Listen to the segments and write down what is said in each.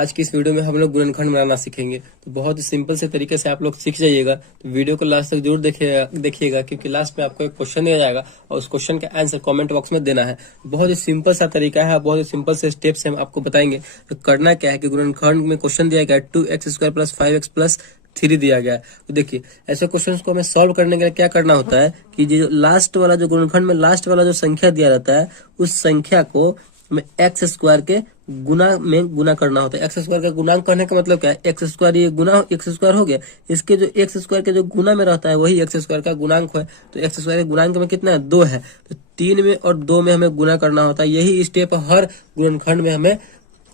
आज की इस वीडियो में हम लोग गुणनखंड बनाना सीखेंगे। तो बहुत ही सिंपल से तरीके से आप लोग सीख जाइएगा। तो वीडियो को लास्ट तक जरूर देखिएगा क्योंकि लास्ट में आपको एक क्वेश्चन दिया जाएगा और उस क्वेश्चन का आंसर कमेंट बॉक्स में देना है। बहुत ही सिंपल सा तरीका है, बहुत ही सिंपल से स्टेप्स हम आपको बताएंगे। तो करना क्या है कि गुणनखंड में क्वेश्चन दिया गया 2x² + 5x + 3 दिया गया है। तो देखिए ऐसे क्वेश्चंस को हमें सॉल्व करने के लिए क्या करना होता है कि जो लास्ट वाला जो गुणनखंड में लास्ट वाला जो संख्या दिया रहता है उस संख्या को हमें x² के गुना में गुना करना होता है। x² का गुणांक करने का मतलब क्या है, x², ये गुना x² हो गया, इसके जो x² के जो गुना में रहता है वही x² का गुणांक है। तो x² के गुणांक में कितना है, 2 है। तो 3 में और 2 में हमें गुना करना होता है। यही स्टेप हर गुणनखंड में हमें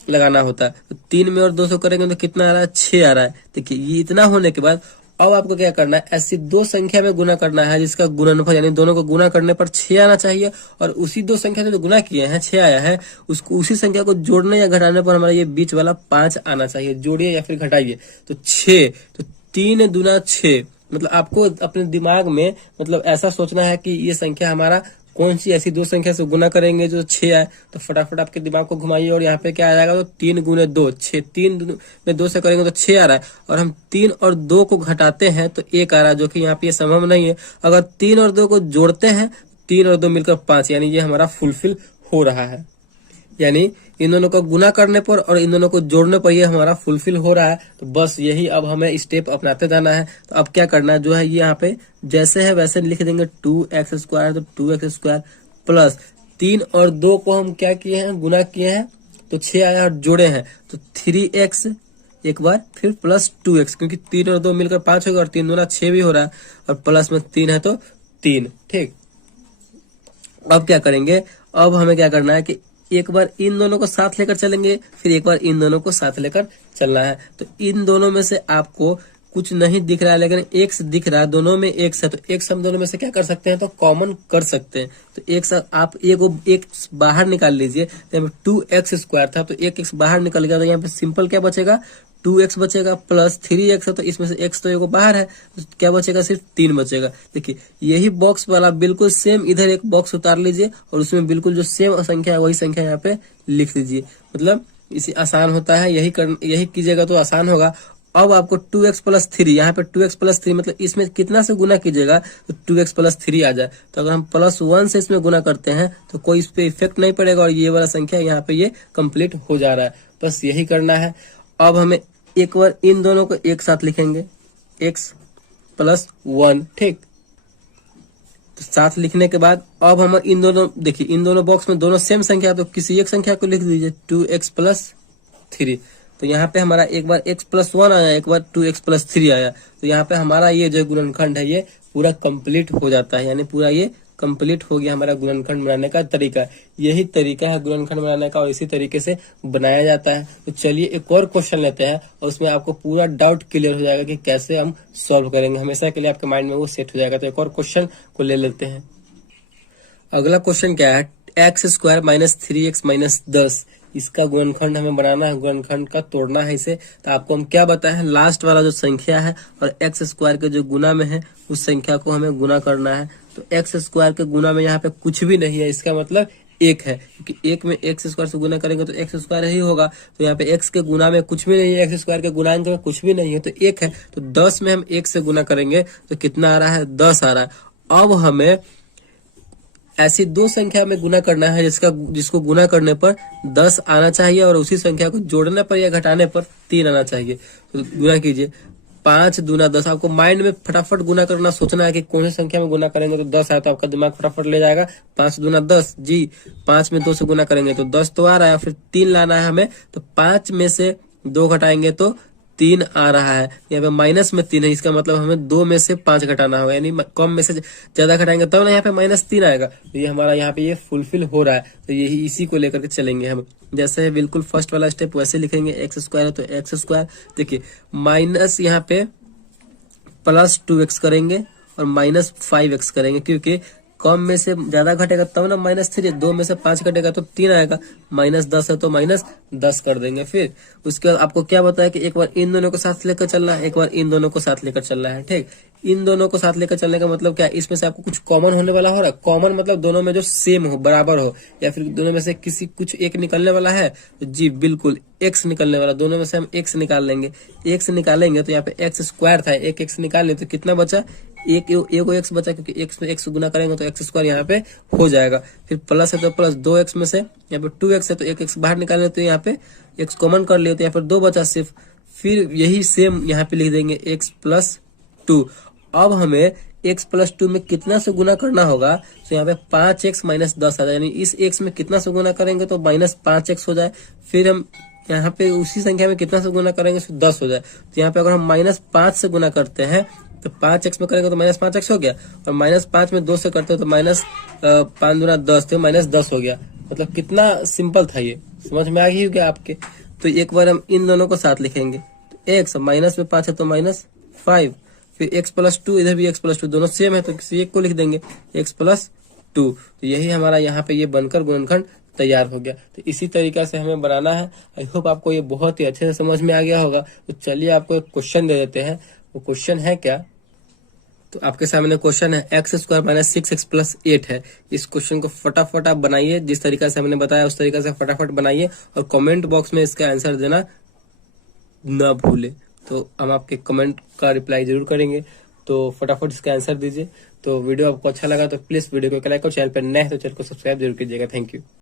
लगाना होता है। तो 3 में और 2 से करेंगे तो कितना आ रहा है, 6 आ रहा है। देखिए ये इतना होने के बाद अब आपको क्या करना है, ऐसी दो संख्या में गुना करना है जिसका गुणनफल यानी दोनों को गुना करने पर 6 आना चाहिए। और उसी दो संख्या से जो गुना किए हैं 6 आया है, उसको उसी संख्या को जोड़ने या घटाने पर हमारा ये बीच वाला 5 आना चाहिए। जोड़िए या फिर घटाइए। तो 6, तो 3 दूना 6, मतलब आपको अपने दिमाग में मतलब ऐसा सोचना है कि ये संख्या हमारा कौन सी ऐसी दो संख्या से गुना करेंगे जो 6 आए। तो फटाफट आपके दिमाग को घुमाइए और यहाँ पे क्या आ जाएगा, तो 3 × 2 6, 3 में 2 से करेंगे तो 6 आ रहा है। और हम 3 और 2 को घटाते हैं तो 1 आ रहा है, जो कि यहाँ पे संभव नहीं है। अगर 3 और 2 को जोड़ते हैं 3 और 2 मिलकर 5, यानी ये हमारा फुलफिल हो रहा है। यानी इन दोनों को गुना करने पर और इन दोनों को जोड़ने पर ये हमारा फुलफिल हो रहा है। तो बस यही अब हमें स्टेप अपनाते जाना है। तो अब क्या करना है, जो है ये यहाँ पे जैसे है वैसे लिख देंगे 2x², तो 2x² प्लस 3 और 2 को हम क्या किए हैं, गुना किए हैं तो 6 आया और जोड़े हैं तो 3x एक बार फिर प्लस 2x, क्योंकि 3 और 2 मिलकर 5 होगा और 3 दूना 6 भी हो रहा है और प्लस में 3 है तो 3। ठीक, अब क्या करेंगे, अब हमें क्या करना है कि एक बार इन दोनों को साथ लेकर चलेंगे, फिर एक बार इन दोनों को साथ लेकर चलना है। तो इन दोनों में से आपको कुछ नहीं दिख रहा है लेकिन x दिख रहा है, दोनों में x है। तो x हम दोनों में से क्या कर सकते हैं, तो कॉमन कर सकते हैं। तो x आप एक बाहर निकाल लीजिए। तो यहाँ पे 2x² था तो एक x बाहर निकल गया, तो यहाँ पे सिंपल क्या बचेगा, 2x बचेगा प्लस 3x है। तो इसमें से x तो एगो बाहर है तो क्या बचेगा, सिर्फ 3 बचेगा। देखिए यही बॉक्स वाला बिल्कुल सेम इधर एक बॉक्स उतार लीजिए और उसमें बिल्कुल जो सेम संख्या है वही संख्या यहाँ पे लिख दीजिए। मतलब इसी आसान होता है, यही कीजिएगा तो आसान होगा। अब आपको 2x + 3, यहाँ पे 2x + 3 मतलब इसमें कितना से गुना कीजिएगा तो 2x + 3 आ जाए। तो अगर हम +1 से इसमें गुना करते हैं तो कोई इस पे इफेक्ट नहीं पड़ेगा और ये वाला संख्या यहाँ पे ये कंप्लीट हो जा रहा है। बस यही करना है। अब हमें एक बार इन दोनों को एक साथ लिखेंगे, x + 1। ठीक, तो साथ लिखने के बाद अब हम इन दोनों, देखिए इन दोनों बॉक्स में दोनों सेम संख्या, तो किसी एक संख्या को लिख दीजिए 2x + 3। तो यहाँ पे हमारा एक बार x + 1 आया, एक बार 2x + 3 आया। तो यहाँ पे हमारा ये जो गुणनखंड है ये पूरा कंप्लीट हो जाता है, यानी पूरा ये कंप्लीट हो गया हमारा गुणनखंड बनाने का तरीका। यही तरीका है गुणनखंड बनाने का और इसी तरीके से बनाया जाता है। तो चलिए एक और क्वेश्चन लेते हैं और उसमें आपको पूरा डाउट क्लियर हो जाएगा कि कैसे हम सॉल्व करेंगे। हमेशा के लिए आपके माइंड में वो सेट हो जाएगा। तो एक और क्वेश्चन को ले लेते हैं। अगला क्वेश्चन क्या है, x² - 3x - 10, इसका गुणनखंड हमें बनाना है, गुणनखंड का तोड़ना है इसे। तो आपको हम क्या बताएं, लास्ट वाला जो संख्या है और x² के जो गुना में है उस संख्या को हमें गुना करना है। तो x² के गुना में यहाँ पे कुछ भी नहीं है, इसका मतलब 1 है, क्योंकि 1 में x² से गुना करेंगे तो x² ही होगा। तो यहाँ पे x के गुना में कुछ भी नहीं है, x² के गुणांक में कुछ भी नहीं है तो 1 है। तो 10 में हम 1 से गुना करेंगे तो कितना आ रहा है, 10 आ रहा है। अब हमें ऐसी दो संख्या में गुना करना है जिसको गुना करने पर 10 आना चाहिए और उसी संख्या को जोड़ने पर या घटाने पर 3 आना चाहिए। तो गुना कीजिए, 5 दूना 10। आपको माइंड में फटाफट गुना करना सोचना है कि कौन सी संख्या में गुना करेंगे तो 10 आए, तो आपका दिमाग फटाफट ले जाएगा 5 दूना 10 जी। 5 में 2 से गुना करेंगे तो 10 तो आ रहा है, फिर 3 लाना है हमें। तो 5 में से 2 घटाएंगे तो 3 आ रहा है। यहाँ पे माइनस में 3 है, इसका मतलब हमें 2 में से 5 घटाना होगा, यानी कम में से ज्यादा घटाएंगे तब ना यहाँ पे -3 आएगा। तो ये हमारा यहाँ पे ये फुलफिल हो रहा है। तो यही इसी को लेकर के चलेंगे हम। जैसे है बिल्कुल फर्स्ट वाला स्टेप वैसे लिखेंगे, x² है तो x²। देखिए माइनस यहाँ पे +2x करेंगे और -5x करेंगे, क्योंकि कम में से ज्यादा घटेगा तब ना -3, 2 में से 5 घटेगा तो 3 आएगा, -10 है तो -10 कर देंगे। फिर उसके बाद आपको क्या बताया कि एक बार इन दोनों को साथ लेकर चलना है, एक बार इन दोनों को साथ लेकर चलना है। ठीक, इन दोनों को साथ लेकर चलने का मतलब क्या, इसमें से आपको कुछ कॉमन होने वाला हो रहा है। कॉमन मतलब दोनों में जो सेम हो, बराबर हो, या फिर दोनों में से किसी कुछ एक निकलने वाला है। तो जी बिल्कुल x निकलने वाला, दोनों में से हम x निकाल लेंगे। x निकालेंगे तो यहाँ पे x स्क्वायर था, एक x निकाल लें तो कितना बचा, एक x बचा, क्योंकि x में x गुना करेंगे तो x स्क्वायर यहाँ पे हो जाएगा। फिर प्लस है तो प्लस 2x में से यहाँ पे 2x है तो एक x बाहर निकालें तो यहाँ पे x कॉमन कर लिए तो यहाँ पर 2 बचा सिर्फ। फिर यही सेम यहाँ पे लिख देंगे x प्लस 2। अब हमें x प्लस 2 में कितना से गुना करना होगा, तो यहाँ पे 5x माइनस 10 आ जाए, यानी इस x में कितना से गुना करेंगे तो -5x हो जाए। फिर हम यहाँ पे उसी संख्या में कितना से गुना करेंगे तो 10 हो जाए। तो यहाँ पे अगर हम -5 से गुना करते हैं तो 5x में करेंगे तो -5x हो गया, और -5 में 2 से करते हैं तो -5 दूना 10 तो -10 हो गया। मतलब कितना सिंपल था ये, समझ में आ गई होगी आपके। तो एक बार हम इन दोनों को साथ लिखेंगे, तो x माइनस में 5 है तो -5, फिर x प्लस 2, इधर भी x प्लस 2, दोनों सेम है तो किसी एक को लिख देंगे x प्लस 2। तो यही हमारा यहाँ पे ये बनकर गुणनखंड तैयार हो गया। तो इसी तरीका से हमें बनाना है। आई होप आपको ये बहुत ही अच्छे से समझ में आ गया होगा। तो चलिए आपको एक क्वेश्चन दे देते हैं। वो क्वेश्चन है क्या, तो आपके सामने क्वेश्चन है x² माइनस 6x प्लस 8 है। इस क्वेश्चन को फटाफट आप बनाइए, जिस तरीका से हमने बताया उस तरीका से फटाफट बनाइए, और कमेंट बॉक्स में इसका आंसर देना ना भूले। तो हम आपके कमेंट का रिप्लाई जरूर करेंगे, तो फटाफट इसका आंसर दीजिए। तो वीडियो आपको अच्छा लगा तो प्लीज वीडियो को लाइक और चैनल पर नए हैं तो चैनल को सब्सक्राइब जरूर कीजिएगा। Thank you.